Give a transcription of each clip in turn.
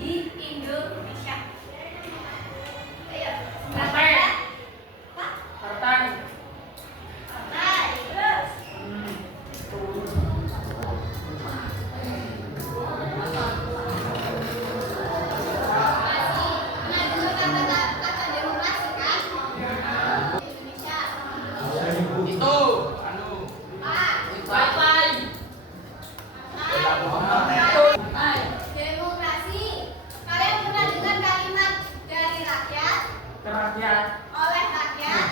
di Indonesia? Ayo. Partai. Pak? Partai. Partai. Terus. Oleh rakyat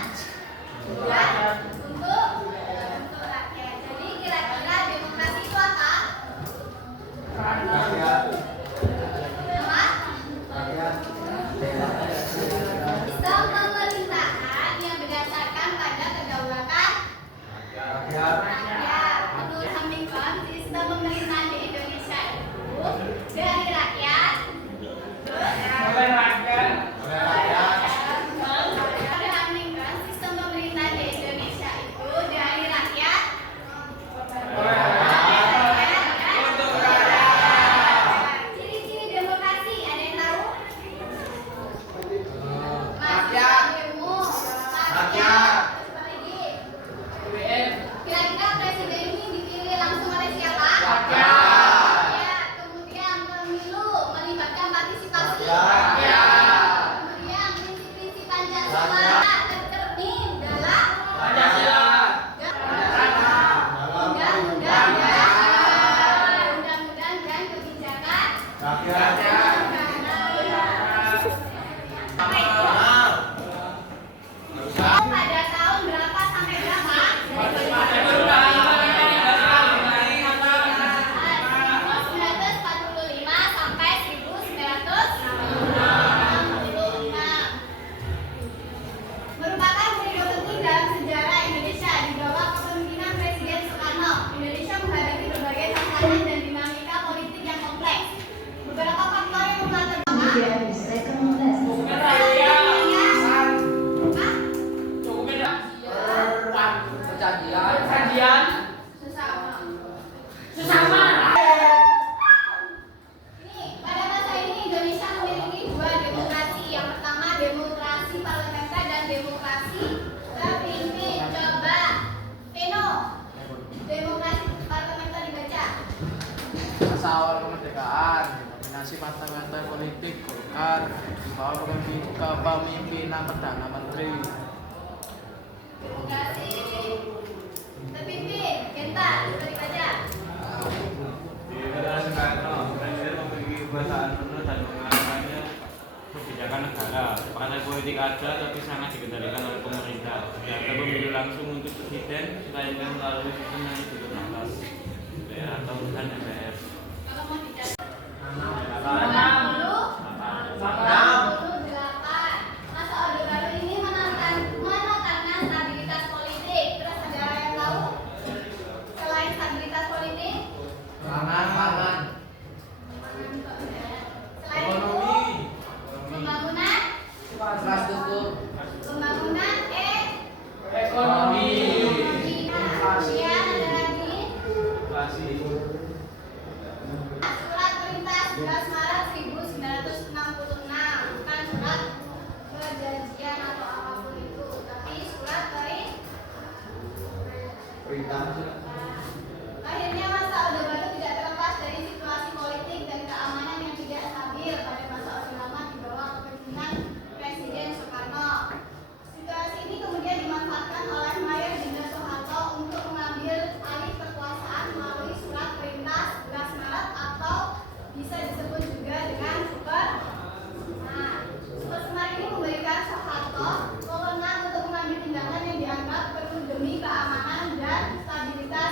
dan untuk rakyat. Jadi kira-kira demokrasi itu apa? Apa? Sistem pemerintahan yang berdasarkan pada kedaulatan rakyat. Menurut Hamilton, sistem pemerintahan di Indonesia itu dari rakyat, Oleh rakyat. Kira-kira presiden ini dipilih langsung oleh siapa? Rakyat. Ya, kemudian pemilu melibatkan partisipasi. Kemudian prinsip-prinsip Pancasila tercermin dalam Pancasila. undang-undang dan kebijakan pada tahun berapa sampai berapa? 1945 sampai 1966. Merupakan periode penting dalam sejarah Indonesia di bawah kepemimpinan Presiden Soekarno. Indonesia menghadapi berbagai tantangan dan dinamika politik yang kompleks. Beberapa faktor yang melatar belakang Perjanjian. Sesama. Ini, pada masa ini Indonesia memiliki dua demokrasi. Yang pertama demokrasi parlementer dan demokrasi terpimpin. Coba, Vino, demokrasi parlementer dibaca. Masa awal kemerdekaan, dominasi partai-partai politik Golkar di bawah kepemimpinan Perdana Menteri. Demokrasi terpimpin. Genta, coba dibaca. Di era Soekarno, presiden memiliki kekuasaan penuh dan mengarahkannya kebijakan negara. Partai politik ada tapi sangat dikendalikan oleh pemerintah. Tidak ada pemilu langsung untuk presiden, melainkan melalui sistem yang disebut atas DPR atau bukan MPR. Kalau mau dicatat. 98. Masa Orde Baru ini menekankan stabilitas politik. Terus negara yang tahu selain stabilitas politik, Pangan. selain itu pembangunan, Infrastruktur. pembangunan Ekonomi. kemudian ada lagi Inflasi. surat perintah 11 Maret 1966, bukan surat perjanjian atau apapun itu, tapi surat Perintah. Akhirnya masa Orde Baru tidak terlepas dari situasi politik dan keamanan yang tidak stabil pada masa Orde Lama di bawah kepemimpinan Presiden Soekarno. Situasi ini kemudian dimanfaatkan oleh Mayor Jenderal Soeharto untuk mengambil alih kekuasaan melalui surat perintah 11 Maret atau bisa disebut juga dengan Super. Nah, Super Semar ini memberikan Soeharto wewenang untuk mengambil tindakan yang dianggap perlu demi keamanan dan stabilitas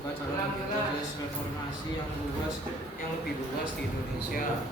membuka jalan bagi proses reformasi yang lebih luas di Indonesia.